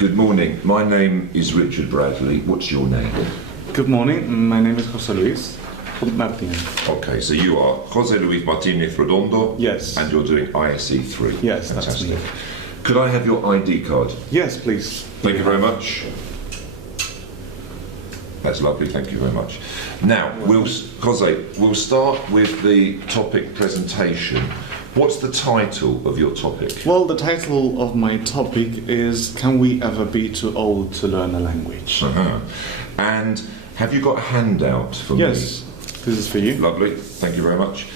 Good morning. My name is Richard Bradley. What's your name? Good morning. My name is José Luis Martinez. Okay, so you are José Luis Martinez Redondo. Yes. And you're doing ISE III. Yes, fantastic. that's me. Could I have your ID card? Yes, please. Thank you very much. That's lovely, thank you very much. Now, José, we'll start with the topic presentation. What's the title of your topic? Well, the title of my topic is Can We Ever Be Too Old to Learn a Language? And have you got a handout for me? Yes, this is for you. Lovely, thank you very much.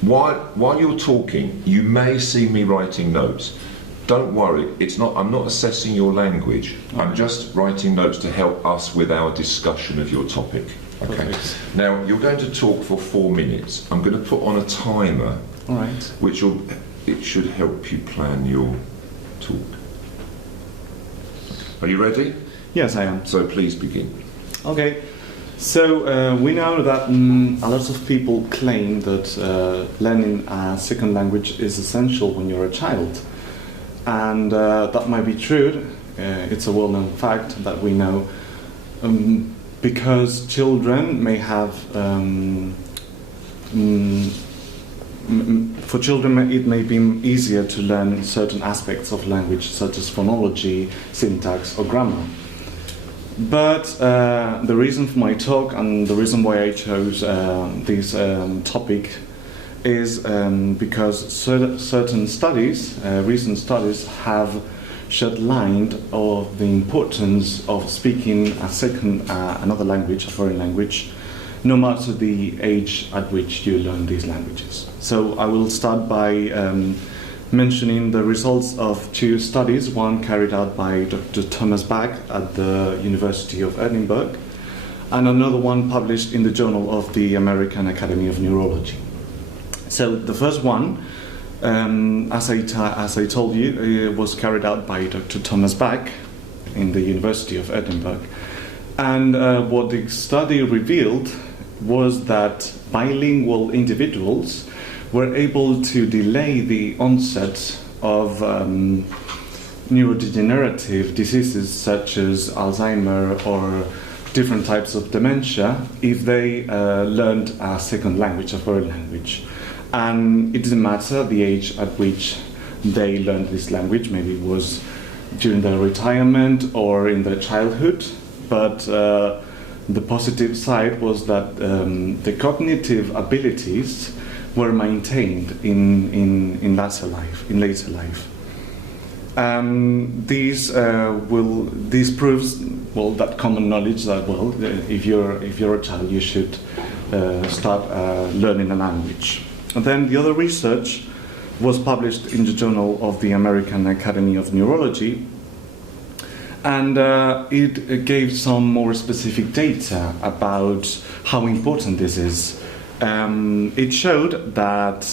While you're talking, you may see me writing notes. Don't worry, I'm not assessing your language. I'm just writing notes to help us with our discussion of your topic. Okay. Perfect. Now, you're going to talk for 4 minutes. I'm going to put on a timer. All right. Which it should help you plan your talk. Are you ready? Yes, I am. So please begin. Okay. So we know that a lot of people claim that learning a second language is essential when you're a child. And that might be true. It's a well-known fact that we know. Because children may have for children, it may be easier to learn certain aspects of language, such as phonology, syntax, or grammar. But the reason for my talk and the reason why I chose this topic is because certain studies, recent studies, have shed light of the importance of speaking another language, a foreign language, no matter the age at which you learn these languages. So I will start by mentioning the results of 2 studies, one carried out by Dr. Thomas Bach at the University of Edinburgh, and another one published in the Journal of the American Academy of Neurology. So the first one, as I told you, was carried out by Dr. Thomas Bach in the University of Edinburgh. And what the study revealed was that bilingual individuals were able to delay the onset of neurodegenerative diseases such as Alzheimer or different types of dementia if they learned a second language, a foreign language. And it doesn't matter the age at which they learned this language, maybe it was during their retirement or in their childhood, but the positive side was that the cognitive abilities were maintained in later life. This proves that common knowledge that if you're a child you should start learning a language. And then the other research was published in the Journal of the American Academy of Neurology, and it gave some more specific data about how important this is. It showed that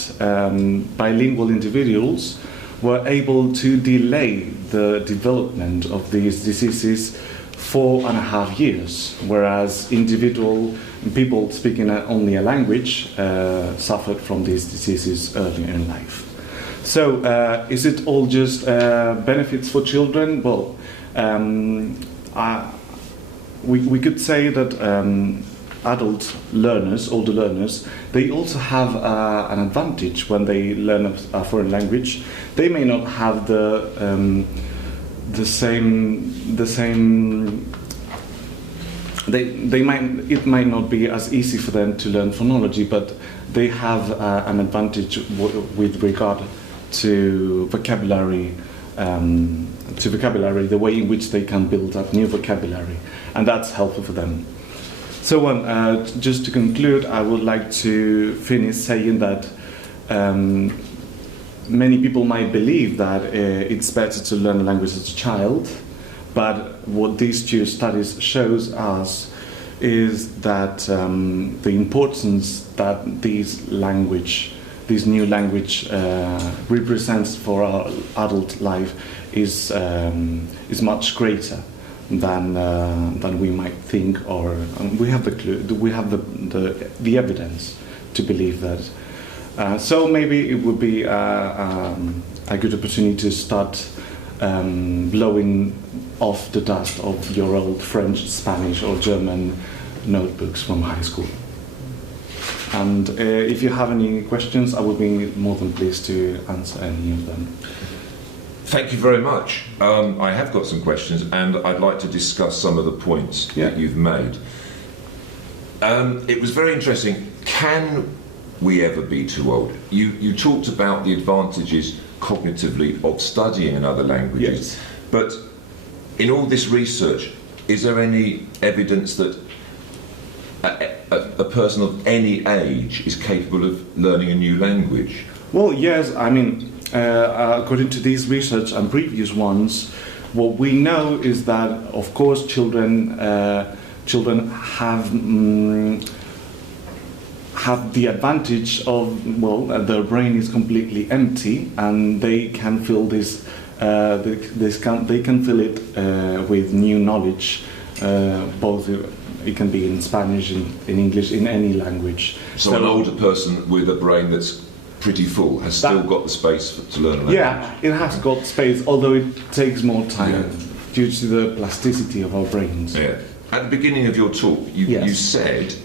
bilingual individuals were able to delay the development of these diseases 4.5 years, whereas people speaking only a language suffered from these diseases earlier in life. So, is it all just benefits for children? Well, we could say that adult learners, older learners, they also have an advantage when they learn a foreign language. They may not have it might not be as easy for them to learn phonology, but they have an advantage with regard to vocabulary, the way in which they can build up new vocabulary, and that's helpful for them. So just to conclude, I would like to finish saying that many people might believe that it's better to learn a language as a child, but what these 2 studies shows us is that the importance that this new language represents for our adult life is much greater than we might think, or we have the clue, we have the evidence to believe that. So maybe it would be a good opportunity to start blowing off the dust of your old French, Spanish or German notebooks from high school. And if you have any questions, I would be more than pleased to answer any of them. Thank you very much. I have got some questions, and I'd like to discuss some of the points that you've made. It was very interesting. Can we ever be too old? You talked about the advantages cognitively of studying another languages, but in all this research, is there any evidence that a person of any age is capable of learning a new language? Well, yes. I mean, according to these research and previous ones, what we know is that, of course, children have the advantage of, well, their brain is completely empty, and they can fill this. They can fill it with new knowledge, both. It can be in Spanish, in English, in any language. So an older person with a brain that's pretty full has still got the space to learn a language? Yeah, it has got space, although it takes more time due to the plasticity of our brains. Yeah. At the beginning of your talk, you said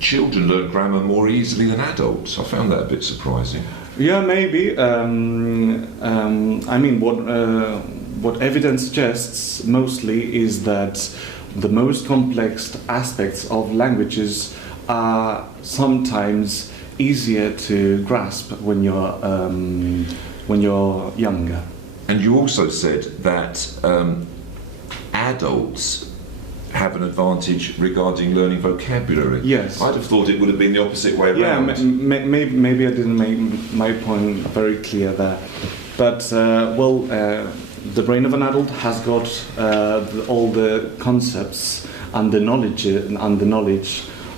children learn grammar more easily than adults. I found that a bit surprising. Yeah, maybe. I mean, what evidence suggests mostly is that the most complex aspects of languages are sometimes easier to grasp when you're younger. And you also said that adults have an advantage regarding learning vocabulary. Yes. I'd have thought it would have been the opposite way around. Yeah, maybe I didn't make my point very clear there. But, the brain of an adult has got all the concepts and the knowledge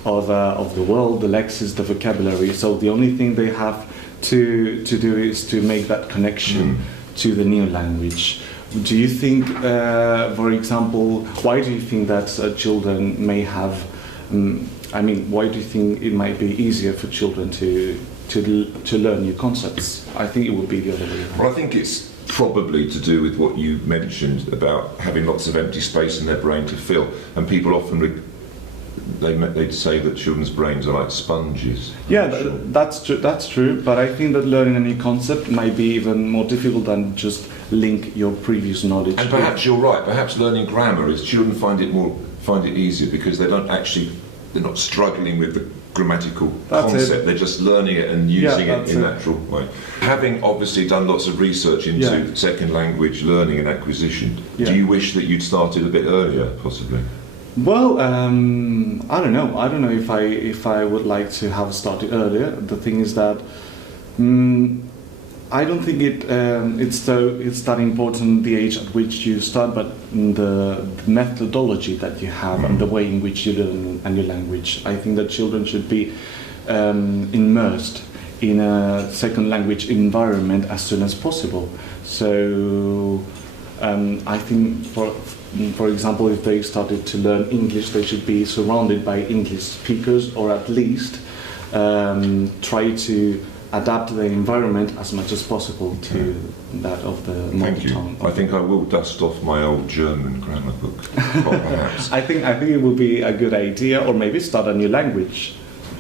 of the world, the lexis, the vocabulary. So the only thing they have to do is to make that connection to the new language. Do you think, for example, why do you think that children may have? Why do you think it might be easier for children to learn new concepts? I think it would be the other way around. Well, I think it's probably to do with what you mentioned about having lots of empty space in their brain to fill, and people often they'd say that children's brains are like sponges. Yeah, that's true. That's true. But I think that learning a new concept might be even more difficult than just link your previous knowledge. And perhaps you're right. Perhaps learning grammar is children find it easier because they're not struggling with the grammatical concept. They're just learning it and using it in a natural way. Having obviously done lots of research into second language learning and acquisition, do you wish that you'd started a bit earlier, possibly? Well, I don't know. I don't know if I would like to have started earlier. The thing is that I don't think it's that important the age at which you start, but the methodology that you have and the way in which you learn a new language. I think that children should be immersed in a second language environment as soon as possible. So I think, for example, if they started to learn English, they should be surrounded by English speakers, or at least try to adapt the environment as much as possible to that of the mother tongue. I think I will dust off my old German grammar book, perhaps. I think it would be a good idea, or maybe start a new language.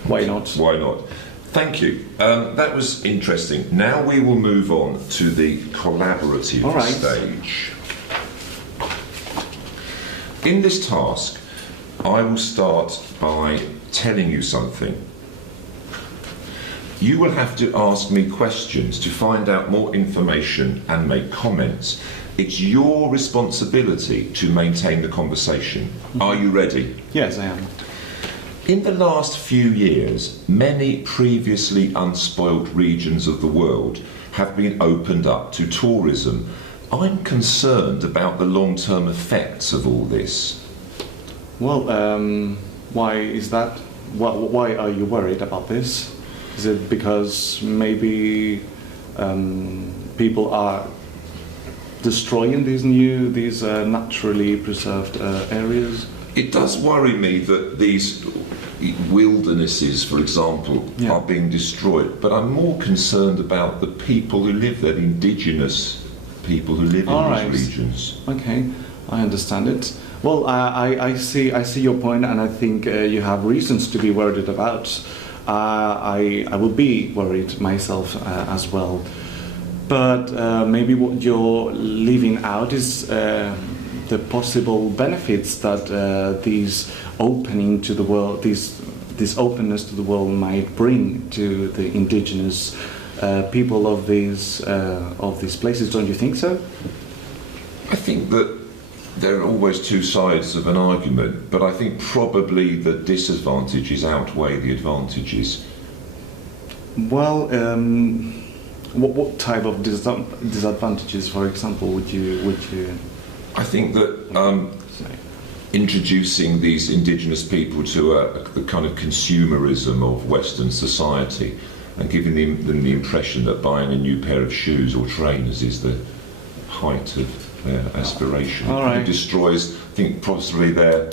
Why not? Why not? Thank you. That was interesting. Now we will move on to the collaborative stage. In this task, I will start by telling you something. You will have to ask me questions to find out more information and make comments. It's your responsibility to maintain the conversation. Are you ready? Yes, I am. In the last few years, many previously unspoilt regions of the world have been opened up to tourism. I'm concerned about the long-term effects of all this. Well, why is that? Why are you worried about this? Is it because maybe people are destroying these naturally preserved areas? It does worry me that these wildernesses, for example, are being destroyed, but I'm more concerned about the people who live there, the indigenous people who live All in right. these regions. Okay, I understand it. Well, I see your point, and I think you have reasons to be worried about. I will be worried myself as well. But maybe what you're leaving out is the possible benefits that these opening to the world, this openness to the world might bring to the indigenous people of these places. Don't you think so? I think that there are always two sides of an argument, but I think probably the disadvantages outweigh the advantages. Well, what type of disadvantages, for example, would you I think that say? introducing these indigenous people to the kind of consumerism of Western society and giving them the impression that buying a new pair of shoes or trainers is the height of their aspiration. All right. It destroys, I think, possibly their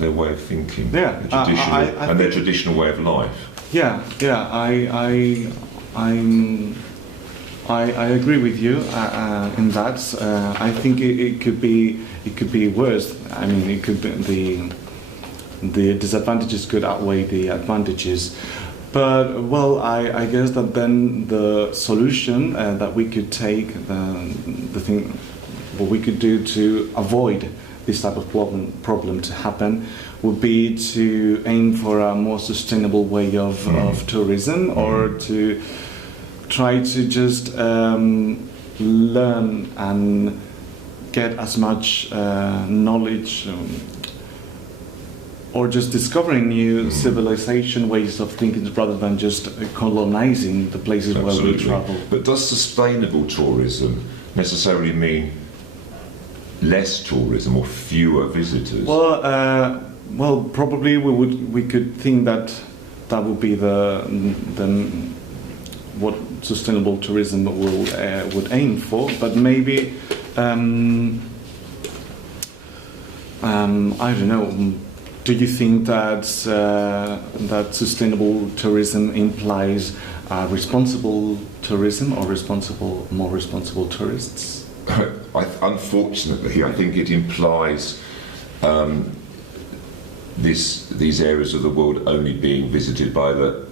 way of thinking, Yeah, their traditional, I and their think- traditional way of life. Yeah, I agree with you in that. I think it could be worse. I mean, it could be the disadvantages could outweigh the advantages. But well, I guess that then the solution that we could take, the thing, what we could do to avoid this type of problem to happen, would be to aim for a more sustainable way of tourism, or to try to just learn and get as much knowledge, or just discovering new civilization ways of thinking rather than just colonizing the places where we Absolutely. travel. But does sustainable tourism necessarily mean less tourism or fewer visitors? Well, probably we could think that would be the what sustainable tourism would aim for, but maybe I don't know. Do you think that that sustainable tourism implies responsible tourism or more responsible tourists? Unfortunately, I think it implies these areas of the world only being visited by the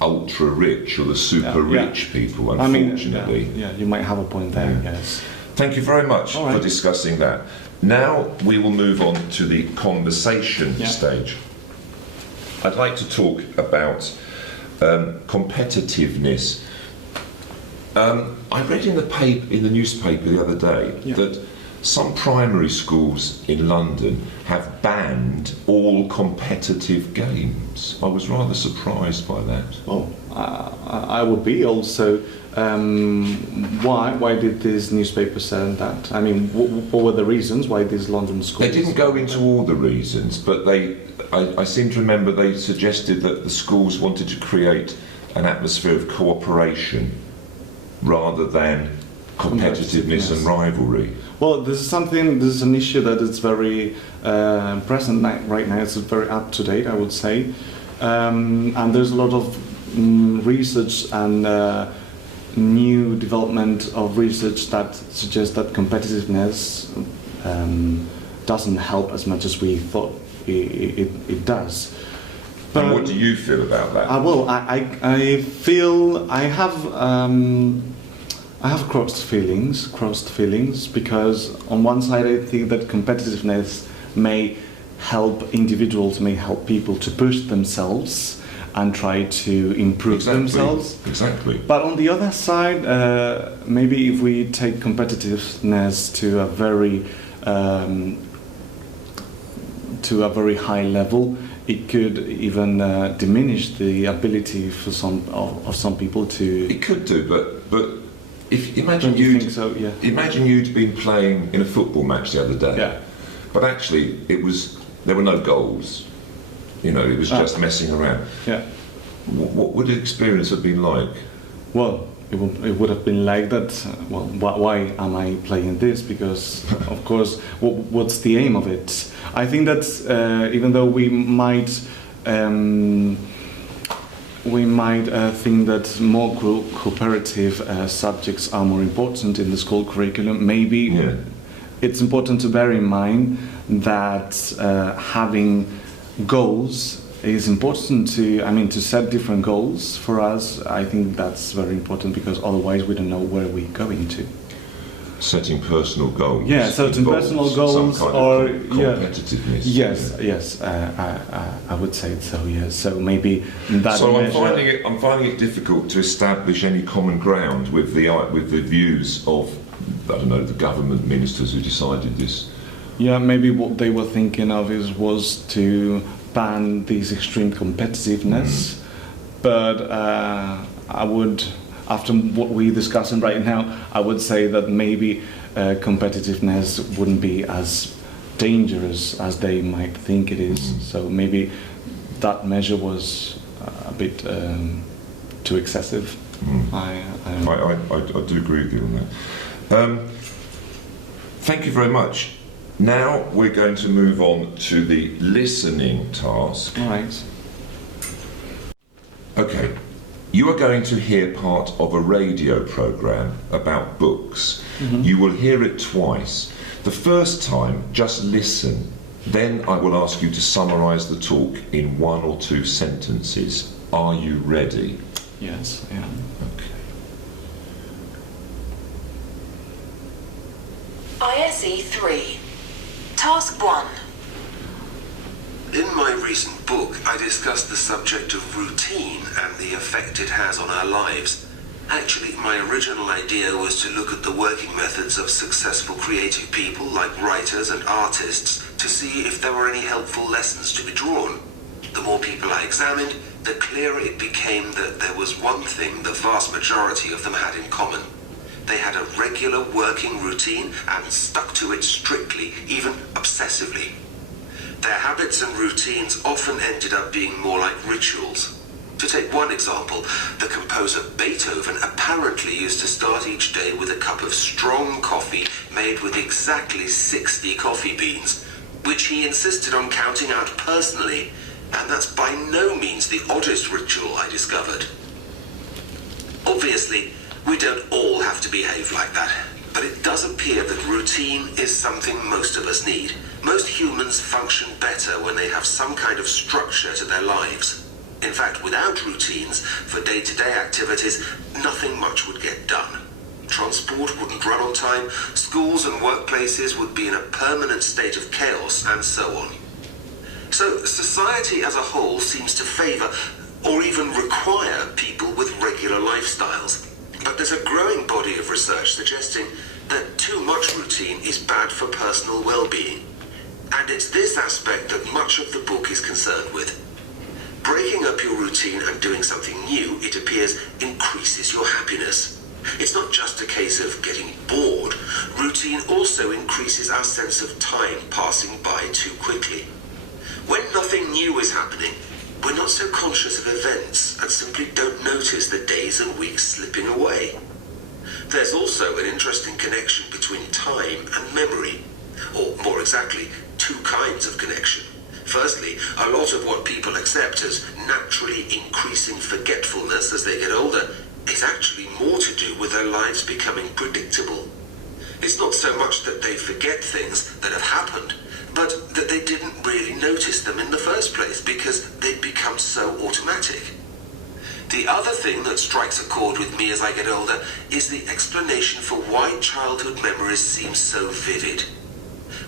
ultra rich or the super rich people. Unfortunately, I mean, you might have a point there. Yes. Thank you very much All right. for discussing that. Now we will move on to the conversation stage. I'd like to talk about competitiveness. I read in the newspaper the other day that some primary schools in London have banned all competitive games. I was rather surprised by that. Well, I would be also. Why did this newspaper say that? I mean, what were the reasons why these London schools? They didn't go into all the reasons, but I seem to remember they suggested that the schools wanted to create an atmosphere of cooperation rather than competitiveness and rivalry. Well, this is an issue that is very present right now. It's very up to date, I would say, and there's a lot of research and new development of research that suggests that competitiveness doesn't help as much as we thought it does. And what do you feel about that? Well, I feel I have crossed feelings, because on one side I think that competitiveness may help individuals, may help people to push themselves and try to improve themselves. Exactly. But on the other side, maybe if we take competitiveness to a very high level, it could even diminish the ability for some people to. It could do, but if imagine Don't you think so? Yeah. Imagine you'd been playing in a football match the other day. Yeah. But actually, there were no goals. You know, it was just messing around. Yeah. What would the experience have been like? Well, it would have been like that. Well, why am I playing this? Because, of course, what's the aim of it? I think that even though we might we might think that more cooperative subjects are more important in the school curriculum. Maybe Yeah. it's important to bear in mind that having goals is important to set different goals for us. I think that's very important because otherwise we don't know where we're going to. Setting personal goals. Yeah, certain involves personal goals some kind or of competitiveness. Yes, I would say so. Yes, so maybe that. So measure, I'm finding it difficult to establish any common ground with the views of, I don't know, the government ministers who decided this. Yeah, maybe what they were thinking of was to ban this extreme competitiveness, but I would, after what we're discussing right now, I would say that maybe competitiveness wouldn't be as dangerous as they might think it is. So maybe that measure was a bit too excessive. I do agree with you on that. Thank you very much. Now we're going to move on to the listening task. Right. Okay. You are going to hear part of a radio programme about books. You will hear it twice. The first time, just listen. Then I will ask you to summarise the talk in 1 or 2 sentences. Are you ready? Yes, I am. Okay. ISE 3. Task 1. In my recent book, I discussed the subject of routine and the effect it has on our lives. Actually, my original idea was to look at the working methods of successful creative people like writers and artists to see if there were any helpful lessons to be drawn. The more people I examined, the clearer it became that there was one thing the vast majority of them had in common. They had a regular working routine and stuck to it strictly, even obsessively. Their habits and routines often ended up being more like rituals. To take one example, the composer Beethoven apparently used to start each day with a cup of strong coffee made with exactly 60 coffee beans, which he insisted on counting out personally, and that's by no means the oddest ritual I discovered. Obviously, we don't all have to behave like that, but it does appear that routine is something most of us need. Most humans function better when they have some kind of structure to their lives. In fact, without routines for day-to-day activities, nothing much would get done. Transport wouldn't run on time, schools and workplaces would be in a permanent state of chaos, and so on. So society as a whole seems to favour or even require people with regular lifestyles. But there's a growing body of research suggesting that too much routine is bad for personal well-being. And it's this aspect that much of the book is concerned with. Breaking up your routine and doing something new, it appears, increases your happiness. It's not just a case of getting bored. Routine also increases our sense of time passing by too quickly. When nothing new is happening, we're not so conscious of events and simply don't notice the days and weeks slipping away. There's also an interesting connection between time and memory, or more exactly, 2 kinds of connection. Firstly, a lot of what people accept as naturally increasing forgetfulness as they get older is actually more to do with their lives becoming predictable. It's not so much that they forget things that have happened, but that they didn't really notice them in the first place because they'd become so automatic. The other thing that strikes a chord with me as I get older is the explanation for why childhood memories seem so vivid.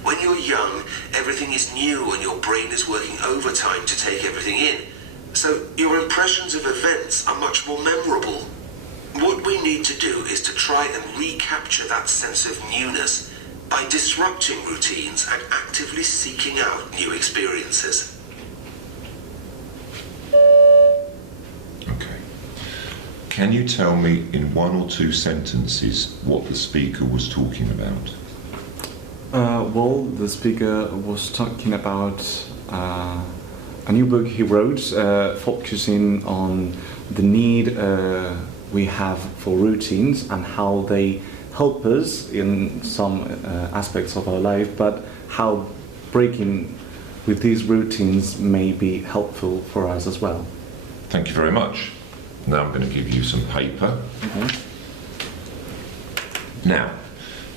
When you're young, everything is new and your brain is working overtime to take everything in, so your impressions of events are much more memorable. What we need to do is to try and recapture that sense of newness by disrupting routines and actively seeking out new experiences. Okay. Can you tell me in 1 or 2 sentences what the speaker was talking about? Well, the speaker was talking about a new book he wrote, focusing on the need we have for routines and how they help us in some aspects of our life, but how breaking with these routines may be helpful for us as well. Thank you very much. Now I'm going to give you some paper. Now,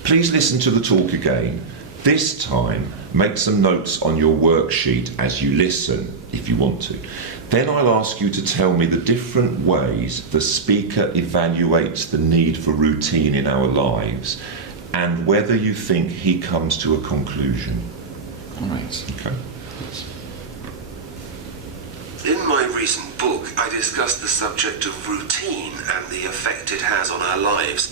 please listen to the talk again. This time, make some notes on your worksheet as you listen, if you want to. Then I'll ask you to tell me the different ways the speaker evaluates the need for routine in our lives and whether you think he comes to a conclusion. All right. Okay. In my recent book, I discussed the subject of routine and the effect it has on our lives.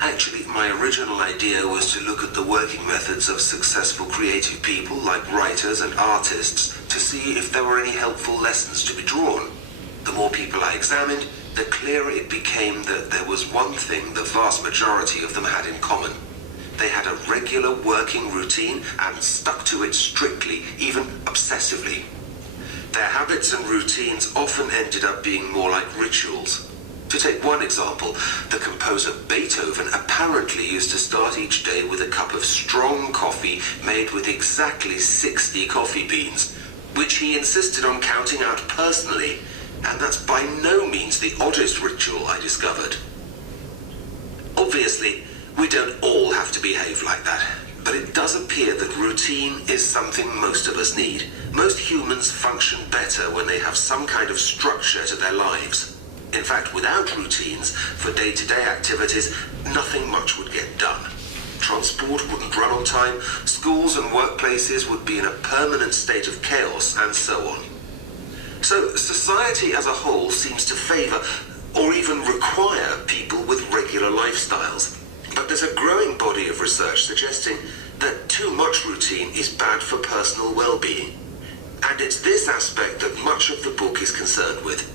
Actually, my original idea was to look at the working methods of successful creative people like writers and artists to see if there were any helpful lessons to be drawn. The more people I examined, the clearer it became that there was one thing the vast majority of them had in common. They had a regular working routine and stuck to it strictly, even obsessively. Their habits and routines often ended up being more like rituals. To take one example, the composer Beethoven apparently used to start each day with a cup of strong coffee made with exactly 60 coffee beans, which he insisted on counting out personally, and that's by no means the oddest ritual I discovered. Obviously, we don't all have to behave like that, but it does appear that routine is something most of us need. Most humans function better when they have some kind of structure to their lives. In fact, without routines for day-to-day activities, nothing much would get done. Transport wouldn't run on time, schools and workplaces would be in a permanent state of chaos, and so on. So, society as a whole seems to favour, or even require, people with regular lifestyles. But there's a growing body of research suggesting that too much routine is bad for personal well-being. And it's this aspect that much of the book is concerned with.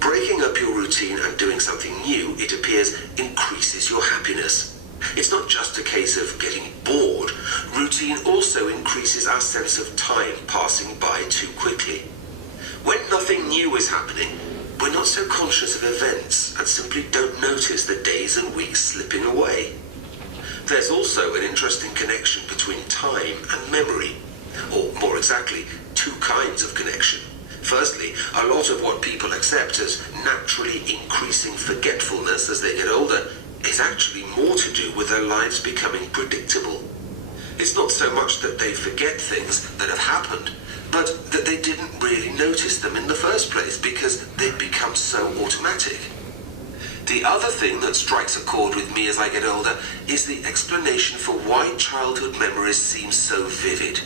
Breaking up your routine and doing something new, it appears, increases your happiness. It's not just a case of getting bored. Routine also increases our sense of time passing by too quickly. When nothing new is happening, we're not so conscious of events and simply don't notice the days and weeks slipping away. There's also an interesting connection between time and memory, or more exactly, two kinds of connection. Firstly, a lot of what people accept as naturally increasing forgetfulness as they get older is actually more to do with their lives becoming predictable. It's not so much that they forget things that have happened, but that they didn't really notice them in the first place because they've become so automatic. The other thing that strikes a chord with me as I get older is the explanation for why childhood memories seem so vivid.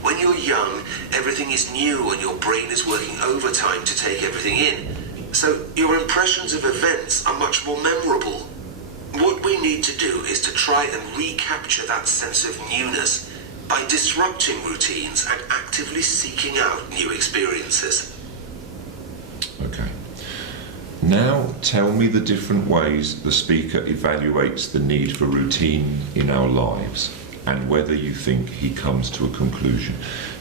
When you're young, everything is new and your brain is working overtime to take everything in, so your impressions of events are much more memorable. What we need to do is to try and recapture that sense of newness by disrupting routines and actively seeking out new experiences. Okay. Now tell me the different ways the speaker evaluates the need for routine in our lives and whether you think he comes to a conclusion.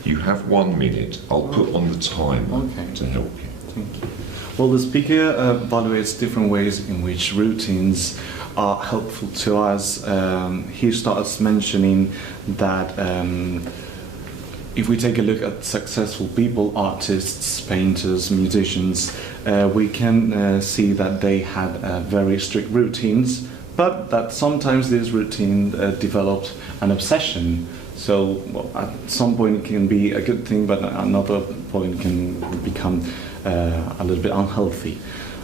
You have 1 minute. I'll put on the timer to help you. Thank you. Well, the speaker evaluates different ways in which routines are helpful to us. He starts mentioning that if we take a look at successful people, artists, painters, musicians, we can see that they had very strict routines, but that sometimes this routine developed an obsession. So at some point it can be a good thing, but at another point can become a little bit unhealthy.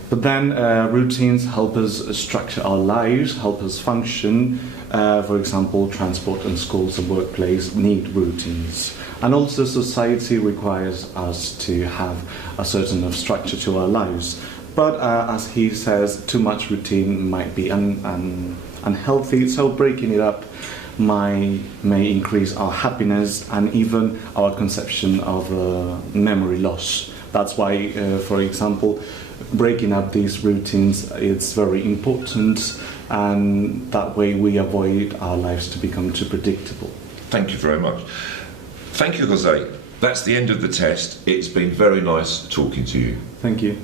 But then routines help us structure our lives, help us function. For example, transport and schools and workplace need routines. And also society requires us to have a certain of structure to our lives. But as he says, too much routine might be unhealthy, so breaking it up may increase our happiness and even our conception of memory loss. That's why, for example, breaking up these routines is very important, and that way we avoid our lives to become too predictable. Thank you very much. Thank you, Jose. That's the end of the test. It's been very nice talking to you. Thank you.